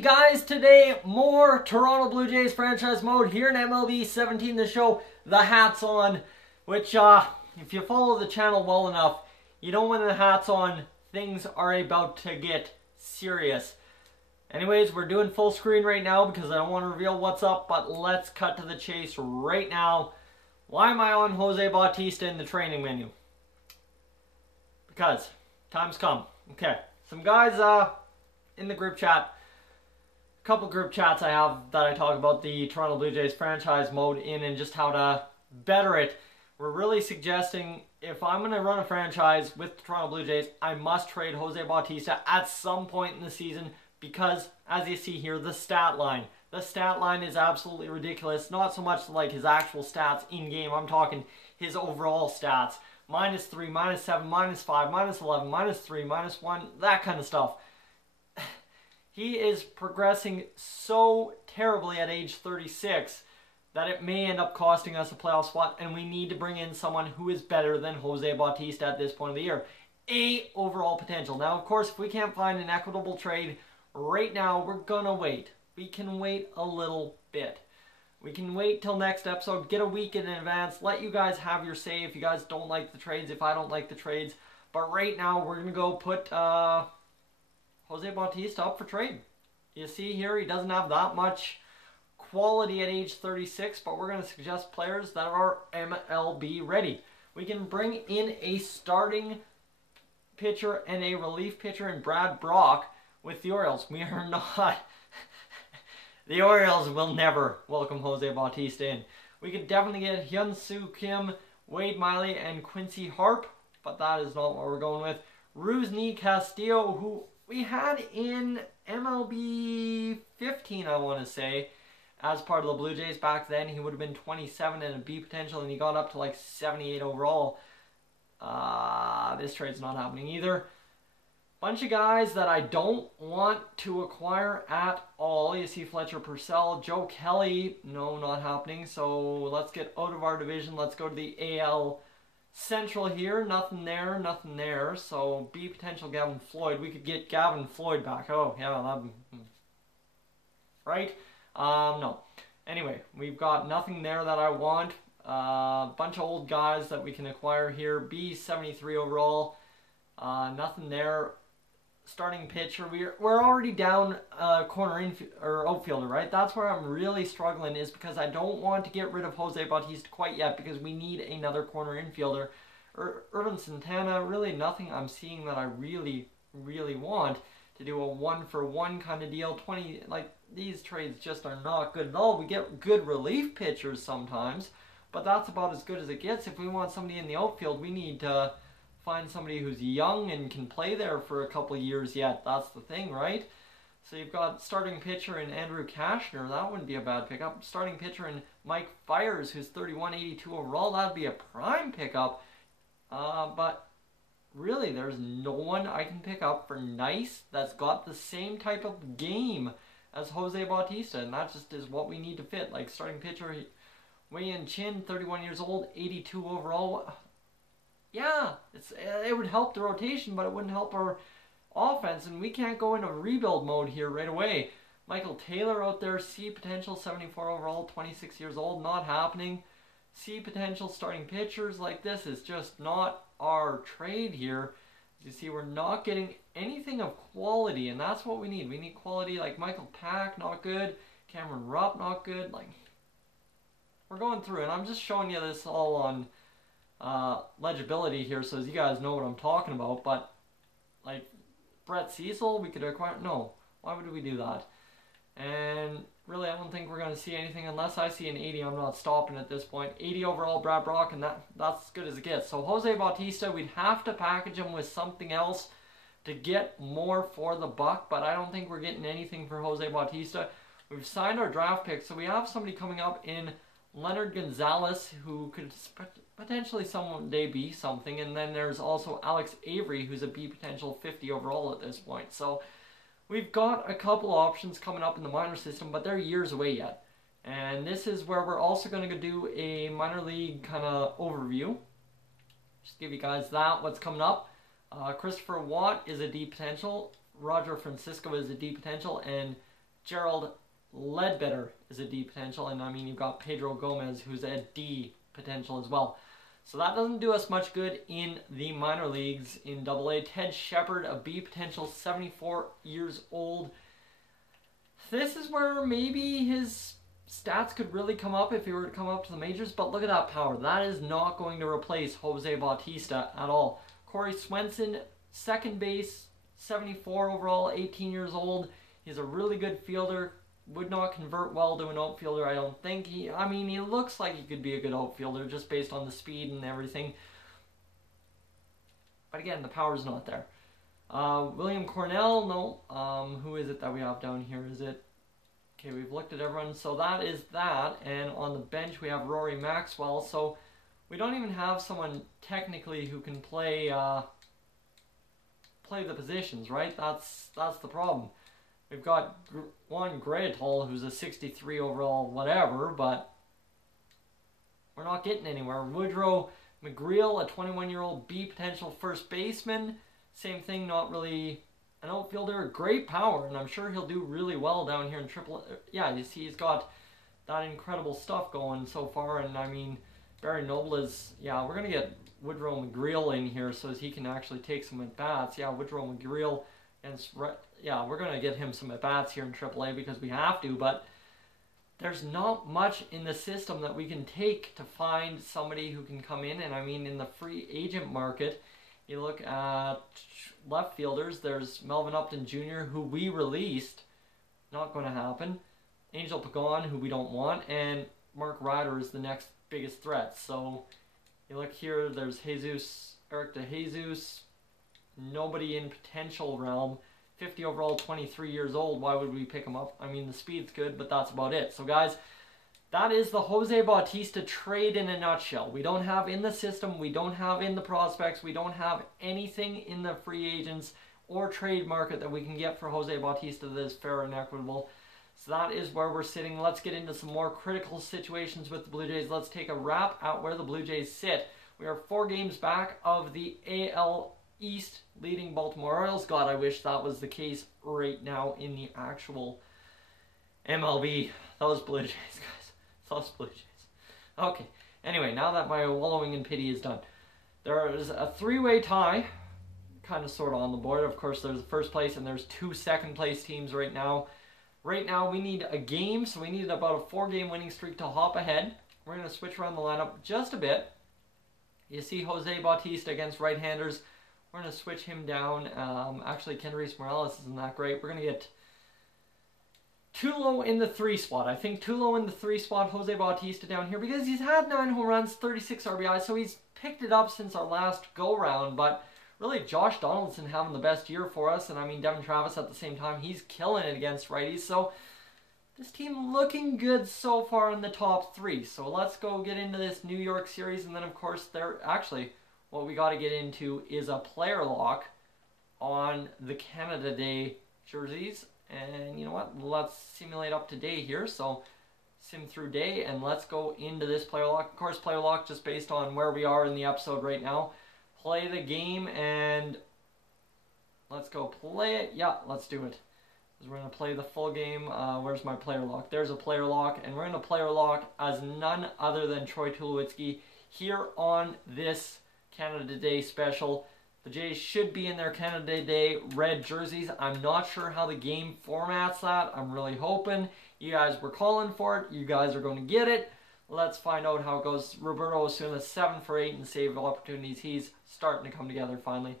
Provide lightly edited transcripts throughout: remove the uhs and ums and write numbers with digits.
you guys today. More Toronto Blue Jays franchise mode here in MLB 17 The Show. The hat's on, which if you follow the channel well enough, you know when the hat's on, things are about to get serious. Anyways, we're doing full screen right now because I don't want to reveal what's up, but let's cut to the chase right now. Why am I on Jose Bautista in the training menu? Because time's come. Okay, some guys in the group chat, a couple group chats I have that I talk about the Toronto Blue Jays franchise mode in and just how to better it. We're really suggesting if I'm going to run a franchise with the Toronto Blue Jays, I must trade Jose Bautista at some point in the season because, as you see here, the stat line. The stat line is absolutely ridiculous. Not so much like his actual stats in-game. I'm talking his overall stats. -3, -7, -5, -11, -3, -1, that kind of stuff. He is progressing so terribly at age 36 that it may end up costing us a playoff spot, and we need to bring in someone who is better than Jose Bautista at this point of the year. Overall potential. Now, of course, if we can't find an equitable trade right now, we're gonna wait. We can wait a little bit. We can wait till next episode, get a week in advance, let you guys have your say if you guys don't like the trades, if I don't like the trades. But right now, we're gonna go put Jose Bautista up for trade. You see here, he doesn't have that much quality at age 36, but we're going to suggest players that are MLB ready. We can bring in a starting pitcher and a relief pitcher in Brad Brock with the Orioles. We are not... The Orioles will never welcome Jose Bautista in. We could definitely get Hyun-Soo Kim, Wade Miley, and Quincy Harp, but that is not what we're going with. Rusney Castillo, who we had in MLB 15, I want to say, as part of the Blue Jays back then. He would have been 27 and a B potential, and he got up to like 78 overall. This trade's not happening either. Bunch of guys that I don't want to acquire at all. You see Fletcher Purcell, Joe Kelly, no, not happening. So let's get out of our division. Let's go to the AL Central here. Nothing there, nothing there. So B potential Gavin Floyd. We could get Gavin Floyd back. Oh, yeah, that'd be... Right? No. Anyway, we've got nothing there that I want. Bunch of old guys that we can acquire here. B 73 overall. Nothing there. Starting pitcher. We're already down corner or outfielder, right? That's where I'm really struggling, is because I don't want to get rid of Jose Bautista quite yet because we need another corner infielder. Irvin Santana, really nothing I'm seeing that I really want to do a 1-for-1 kind of deal. 20, like, these trades just are not good at all. We get good relief pitchers sometimes, but that's about as good as it gets. If we want somebody in the outfield, we need to find somebody who's young and can play there for a couple of years yet. That's the thing, right? So you've got starting pitcher in Andrew Cashner. That wouldn't be a bad pickup. Starting pitcher in Mike Fiers, who's 31, 82 overall. That'd be a prime pickup. But really, there's no one I can pick up for nice that's got the same type of game as Jose Bautista, and that just is what we need to fit. Like starting pitcher, Wei-Yin Chin, 31 years old, 82 overall. Yeah, it would help the rotation, but it wouldn't help our offense, and we can't go into rebuild mode here right away. Michael Taylor out there, C potential, 74 overall, 26 years old, not happening. C potential starting pitchers, like this is just not our trade here. As you see, we're not getting anything of quality, and that's what we need. We need quality, like Michael Pack, not good. Cameron Rupp, not good. Like, we're going through, and I'm just showing you this all on legibility here, so as you guys know what I'm talking about. But like Brett Cecil, we could acquire. No, why would we do that? And really, I don't think we're going to see anything unless I see an 80. I'm not stopping at this point. 80 overall, Brad Brock, and that's as good as it gets. So Jose Bautista, we'd have to package him with something else to get more for the buck, but I don't think we're getting anything for Jose Bautista. We've signed our draft pick, so we have somebody coming up in Leonard Gonzalez, who could potentially someday be something, and then there's also Alex Avery, who's a B potential 50 overall at this point. So we've got a couple options coming up in the minor system, but they're years away yet. And this is where we're also going to do a minor league kind of overview. Just give you guys that, what's coming up. Christopher Watt is a D potential. Roger Francisco is a D potential. And Gerald Ledbetter is a D potential, and I mean you've got Pedro Gomez, who's a D potential as well. So that doesn't do us much good in the minor leagues in AA. Ted Shepard, a B potential, 74 years old. This is where maybe his stats could really come up if he were to come up to the majors, but look at that power. That is not going to replace Jose Bautista at all. Corey Swenson, second base, 74 overall, 18 years old. He's a really good fielder. Would not convert well to an outfielder, I don't think. He looks like he could be a good outfielder just based on the speed and everything. But again, the power's not there. William Cornell, no. Who is it that we have down here? Is it... Okay, we've looked at everyone. So that is that. And on the bench, we have Rory Maxwell. So we don't even have someone technically who can play the positions, right? That's the problem. We've got Juan Greatol, who's a 63 overall whatever, but we're not getting anywhere. Woodrow McGreal, a 21-year-old B potential first baseman. Same thing, not really an outfielder. Great power, and I'm sure he'll do really well down here in Triple. Yeah, you see he's got that incredible stuff going so far, and I mean, Barry Noble is, yeah, we're going to get Woodrow McGreal in here so he can actually take some at-bats. Yeah, Woodrow McGreal against... Yeah, we're going to get him some at-bats here in AAA because we have to, but there's not much in the system that we can take to find somebody who can come in. And I mean, in the free agent market, you look at left fielders, there's Melvin Upton Jr., who we released, not going to happen. Angel Pagan, who we don't want, and Mark Ryder is the next biggest threat. So you look here, there's Eric DeJesus, nobody in potential realm. 50 overall, 23 years old. Why would we pick him up? I mean, the speed's good, but that's about it. So, guys, that is the Jose Bautista trade in a nutshell. We don't have in the system, we don't have in the prospects, we don't have anything in the free agents or trade market that we can get for Jose Bautista that is fair and equitable. So that is where we're sitting. Let's get into some more critical situations with the Blue Jays. Let's take a wrap at where the Blue Jays sit. We are 4 games back of the AL East leading Baltimore Orioles. God, I wish that was the case right now in the actual MLB. Those Blue Jays, guys. Those Blue Jays. Okay. Anyway, now that my wallowing in pity is done, there is a 3-way tie, kind of sort of on the board. Of course, there's the first place and there's 2 second place teams right now. Right now, we need a game, so we need about a 4-game winning streak to hop ahead. We're going to switch around the lineup just a bit. You see Jose Bautista against right-handers. We're going to switch him down. Actually, Kendrys Morales isn't that great. We're going to get Tulo in the 3 spot. I think Tulo in the 3 spot, Jose Bautista down here, because he's had 9 home runs, 36 RBIs, so he's picked it up since our last go-round. But really, Josh Donaldson having the best year for us, and I mean, Devin Travis at the same time, he's killing it against righties. So this team looking good so far in the top 3. So let's go get into this New York series, and then, of course, what we got to get into is a player lock on the Canada Day jerseys. And you know what? Let's simulate up to day here. So sim through day, and let's go into this player lock. Of course, player lock just based on where we are in the episode right now. Play the game, and let's go play it. Yeah, let's do it. Because we're going to play the full game. Where's my player lock? There's a player lock, and we're going to player lock as none other than Troy Tulowitzki here on this Canada Day special. The Jays should be in their Canada Day red jerseys. I'm not sure how the game formats that. I'm really hoping. You guys were calling for it. You guys are going to get it. Let's find out how it goes. Roberto Osuna, 7 for 8 in save opportunities. He's starting to come together finally.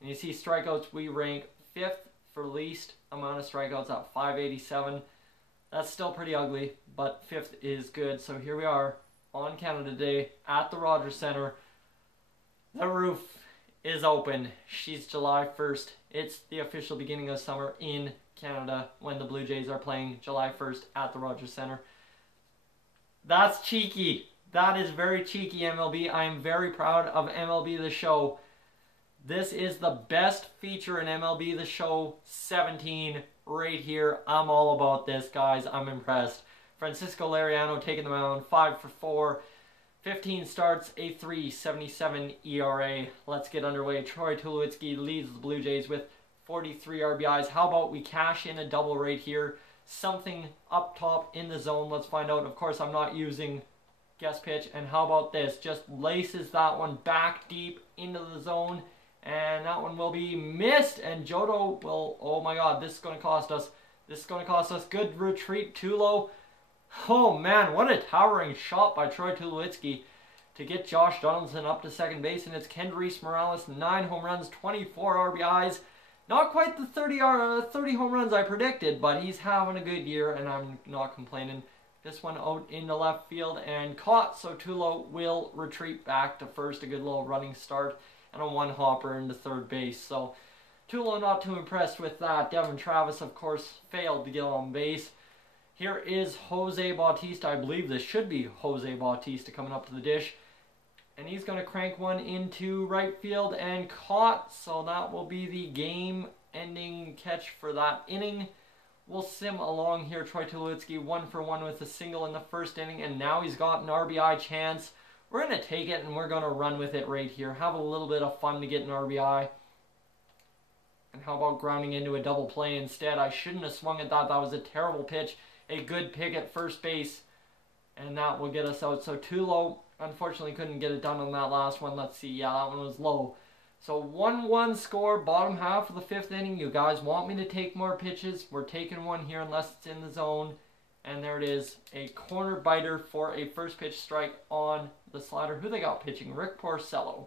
And you see strikeouts, we rank 5th for least amount of strikeouts at 587. That's still pretty ugly, but 5th is good. So here we are on Canada Day at the Rogers Center. The roof is open. She's July 1st. It's the official beginning of summer in Canada when the Blue Jays are playing July 1st at the Rogers Center. That's cheeky. That is very cheeky, MLB. I am very proud of MLB The Show. This is the best feature in MLB The Show 17 right here. I'm all about this, guys. I'm impressed. Francisco Liriano taking the mound, 5 for 4. 15 starts, a 3.77 ERA. Let's get underway. Troy Tulowitzki leads the Blue Jays with 43 RBIs. How about we cash in a double right here? something up top in the zone. Let's find out. Of course, I'm not using guess pitch. And how about this? Just laces that one back deep into the zone. And that one will be missed. And Jodo will, oh my god, this is going to cost us. This is going to cost us. Good retreat, Tulo. Oh man, what a towering shot by Troy Tulowitzki to get Josh Donaldson up to second base. And it's Kendrys Morales, 9 home runs, 24 RBIs. Not quite the 30 home runs I predicted, but he's having a good year, and I'm not complaining. This one out into left field and caught, so Tulo will retreat back to first. A good little running start and a one-hopper into third base. So Tulo not too impressed with that. Devin Travis, of course, failed to get on base. Here is Jose Bautista. I believe this should be Jose Bautista coming up to the dish. And he's going to crank one into right field and caught. So that will be the game-ending catch for that inning. We'll sim along here. Troy Tulowitzki 1 for 1 with a single in the first inning. And now he's got an RBI chance. We're going to take it and we're going to run with it right here. Have a little bit of fun to get an RBI. And how about grounding into a double play instead? I shouldn't have swung at that. That was a terrible pitch. A good pick at first base. And that will get us out. So Tulo unfortunately couldn't get it done on that last one. Let's see. Yeah, that one was low. So 1-1 score, bottom half of the 5th inning. You guys want me to take more pitches? We're taking one here unless it's in the zone. And there it is. A corner biter for a first pitch strike on the slider. Who they got pitching? Rick Porcello.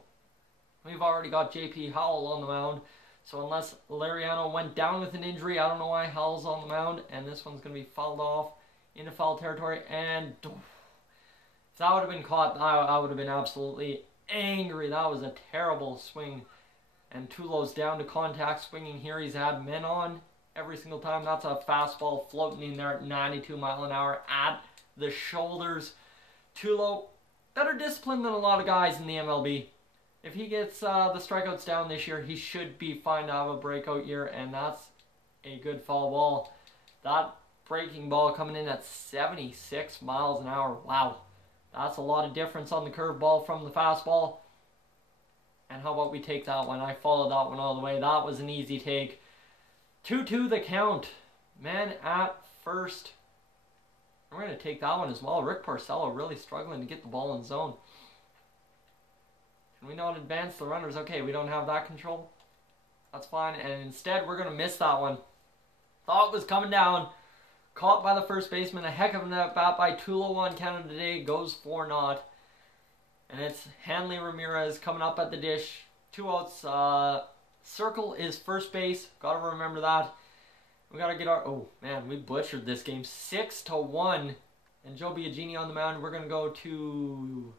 We've already got JP Howell on the mound. So unless Lariano went down with an injury, I don't know why Howell's on the mound. And this one's going to be fouled off into foul territory. And if that would have been caught, I would have been absolutely angry. That was a terrible swing. And Tulo's down to contact swinging here. He's had men on every single time. That's a fastball floating in there at 92 mile an hour at the shoulders. Tulo, better discipline than a lot of guys in the MLB. If he gets the strikeouts down this year, he should be fine to have a breakout year. And that's a good foul ball. That breaking ball coming in at 76 miles an hour. Wow. That's a lot of difference on the curveball from the fastball. And how about we take that one? I followed that one all the way. That was an easy take. 2-2 the count. Man at first. We're going to take that one as well. Rick Porcello really struggling to get the ball in zone. Can we not advance the runners? Okay, we don't have that control. That's fine. And instead, we're going to miss that one. Thought it was coming down. Caught by the first baseman. A heck of an at-bat by Tulo on Canada today. Goes 4-0. And it's Hanley Ramirez coming up at the dish. 2 outs. Circle is first base. Got to remember that. We got to get our... Oh, man, we butchered this game. 6-1. And Joe Biagini on the mound. We're going to go to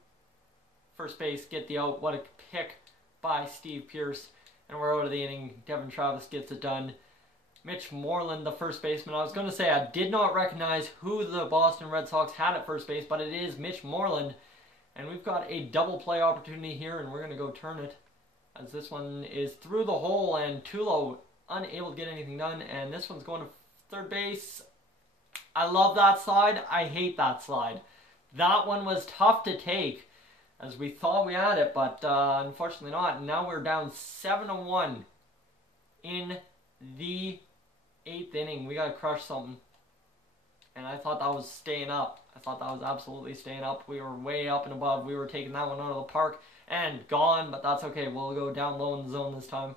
first base. Get the out. What a pick by Steve Pearce. And we're out of the inning. Devin Travis gets it done. Mitch Moreland, the first baseman. I was going to say I did not recognize who the Boston Red Sox had at first base, but it is Mitch Moreland. And we've got a double play opportunity here, and we're going to go turn it. As this one is through the hole, and Tulo unable to get anything done. And this one's going to third base. I love that slide. I hate that slide. That one was tough to take, as we thought we had it, but unfortunately not. And now we're down 7-1 in the 8th inning. We got to crush something. And I thought that was staying up. I thought that was absolutely staying up. We were way up and above. We were taking that one out of the park and gone, but that's okay. We'll go down low in the zone this time.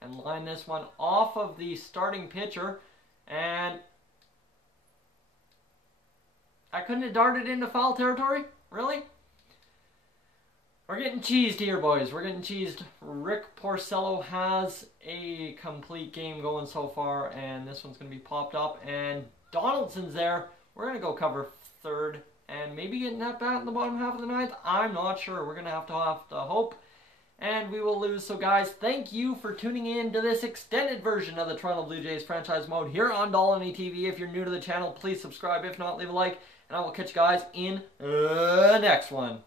And line this one off of the starting pitcher. And I couldn't have darted into foul territory? Really? We're getting cheesed here, boys. We're getting cheesed. Rick Porcello has a complete game going so far, and this one's going to be popped up. And Donaldson's there. We're going to go cover third and maybe get that bat in the bottom half of the 9th. I'm not sure. We're going to have to hope. And we will lose. So, guys, thank you for tuning in to this extended version of the Toronto Blue Jays franchise mode here on Dolany TV. If you're new to the channel, please subscribe. If not, leave a like. And I will catch you guys in the next one.